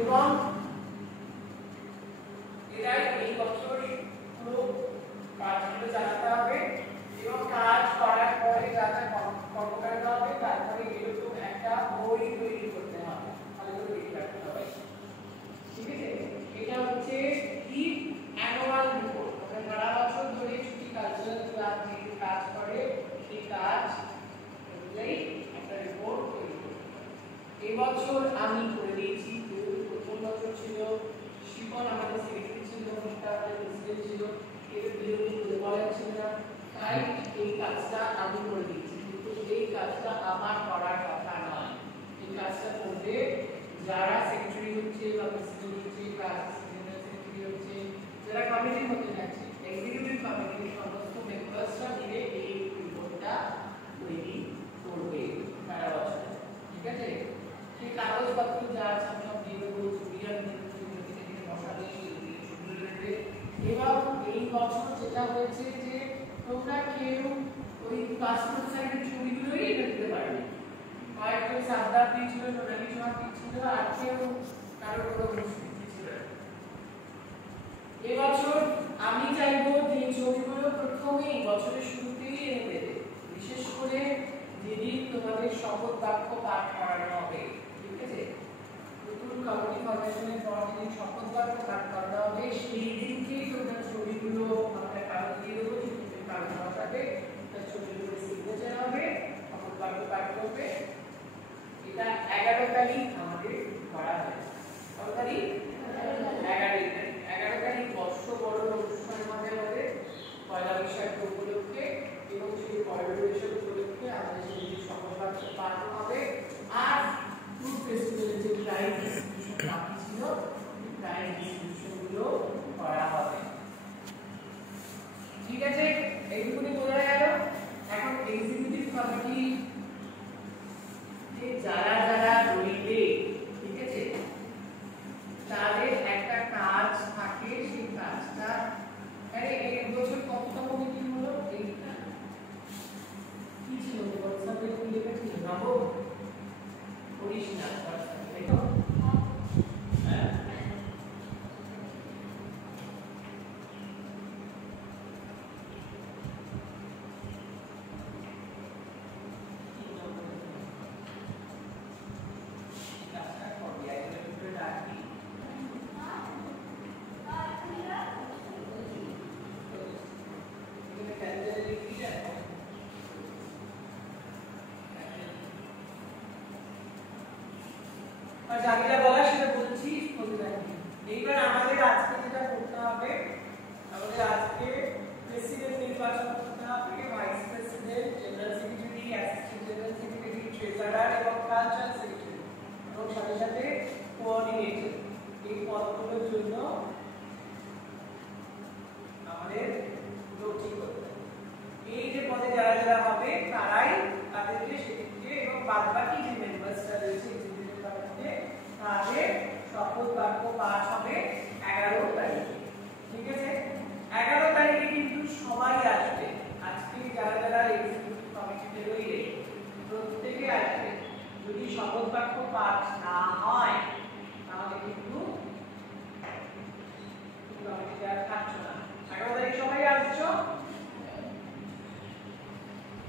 এবং এটাই এই বছর পুরো কাজগুলো চালাতে হবে এবং কাজ করার পরে যা যা কর্মকাণ্ড হবে তারপরে এরকম একটা বই তৈরি করতে হবে, ভালো করে দেখে রাখতে হবে। ঠিক আছে, এটা হচ্ছে কি অ্যানুয়াল রিপোর্ট। আমরা সারা বছর ধরে ছুটি কালচারাল ক্লাব যে কাজ করে সেই কাজ অনুযায়ী একটা রিপোর্ট তৈরি করতে হবে। এই বছর আমি করে দিয়েছি, প্রথম বছর ছিল শিপন আমাদের সেক্রেটারি ছিল, আমাদের প্রেসিডেন্ট ছিল, এর বিরোধী বলা ছিল না, তাই এই কাজটা আমি করে দিয়েছি। কিন্তু এই কাজটা আমার করার কথা নয়, এই কাজটা করবে যারা সেক্রেটারি হচ্ছে বা প্রেসিডেন্ট হচ্ছে বা অ্যাসিস্ট্যান্ট সেক্রেটারি হচ্ছে, যারা কমিটির মধ্যে থাকছে, এক্সিকিউটিভ কমিটির সমস্ত মেম্বারসরা মিলে এই রিপোর্টটা তৈরি করবে সারা বছর। ঠিক আছে, সেই কাগজপত্র যা আছে আমি সব দিয়ে দেবো, ছবিটা দিয়ে বসাবে এবং এই বছর যেটা হয়েছে যে তোমরা কেউ ওই পাসপোর্ট সাইজের ছবিগুলোই এনে দিতে পারবে। কয়েকজন সাবধান দিয়েছিল, সোনালি চোয়া দিয়েছিল, আর কেউ কারো কোনো মুশকিল ছিল। এবছর আমি চাইবো যে ছবিগুলো প্রথমেই বছরের শুরুতেই এনে দেবে, বিশেষ করে যেদিন তোমাদের শপথ বাক্য পাঠ করানো হবে। ঠিক আছে, নতুন কমিটি ফরমেশনের পর যেদিন শপথ বাক্য পাঠ করানো হবে সেই দিনকেই তোমরা ছবিগুলো আমরা কাগজ দিয়ে দেবো, কাগজ বসাবে, তার ছবিগুলো সিগনেচার হবে, শপথ বাক্য পাঠ করবে। এটা 11 তারিখ আমাদের করা হয়। কত তারিখ? 11 তারিখ। 11 তারিখ বর্ষ বড় অনুষ্ঠান হবে আমাদের পয়লা বৈশাখ উপলক্ষে, এবং সেই পয়লা বৈশাখ উপলক্ষে আমাদের সেই শপথ বাক্য পাঠ হবে। আর ফুড ফেস্টিভ্যালের যে প্রাইজ ডিস্ট্রিবিউশন বাকি ছিল, প্রাইজ ডিস্ট্রিবিউশনগুলো করা হবে। ঠিক আছে, এইটুকুনি বোঝা গেল। এখন এক্সিকিউটিভ কমিটি যারা যারা রইবে, ঠিক আছে, তাদের একটা কাজ থাকে, সেই কাজটা আরে এই বছর কতটা কমিটি হলো? এইটা কি ছিল? হোয়াটসঅ্যাপে কি লিখেছিল? নবম করিস না হোয়াটসঅ্যাপে, তাই তো? হ্যাঁ, জামিলা বলা সেটা বলছি, এইবার আমাদের আজকে যেটা করতে হবে, আমাদের আজকে প্রেসিডেন্ট নির্বাচন করতে হবে, vice president, general secretary, assistant general secretary, treasurer এবং কালচারাল সেক্রেটারি, এবং সাথে সাথে কোঅর্ডিনেটর। এই পদগুলোর জন্য আমাদের লোক ঠিক করতে হবে। এই যে পদে যারা যারা হবে তারাই তাদেরকে সেক্ষেত্রে, এবং বাদবাকি যে মেম্বার্সরা রয়েছে তাদের শপথ বাক্য পাঠ হবে 11 তারিখে। ঠিক আছে, 11 তারিখে কিন্তু সবাই আসবে। আজকে যারা যারা এক্সিকিউটিভ কমিটিতে রইলে প্রত্যেকে আসবে। যদি শপথ বাক্য পাঠ না হয় তাহলে কিন্তু কমিটিতে আর থাকছো না। 11 তারিখ সবাই আসছো,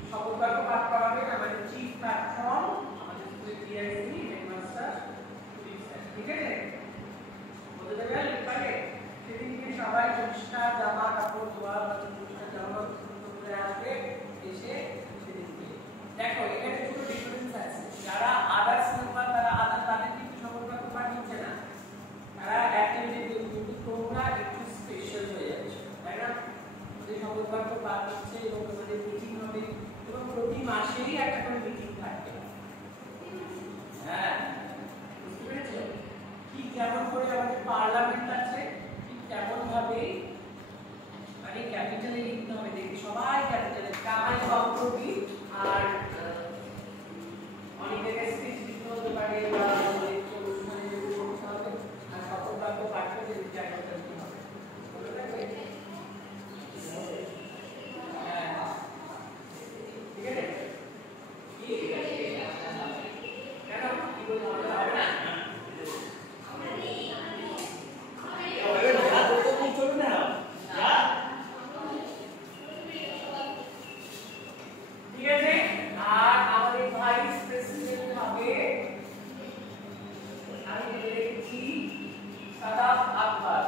শপথ বাক্য পাঠ করাবেন আমাদের চিফ প্ল্যাটফর্ম, আমাদের স্কুলের টিআইসি হেডমাস্টার। ঠিক আছে, বলতে গেলে পারে সেদিনকে সবাই পরিষ্কার জামা কাপড় ধোয়া, পরিষ্কার জামা পরে আসবে, এসে সেদিনকে দেখো এখানে ছোট ডিফারেন্স আছে। যারা আদার্স মেম্বার তারা আদার তাদের কিন্তু শপথ বাক্য আমি লিখছি সাদাত আকবর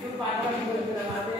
जो पानी वाली बोल रहा है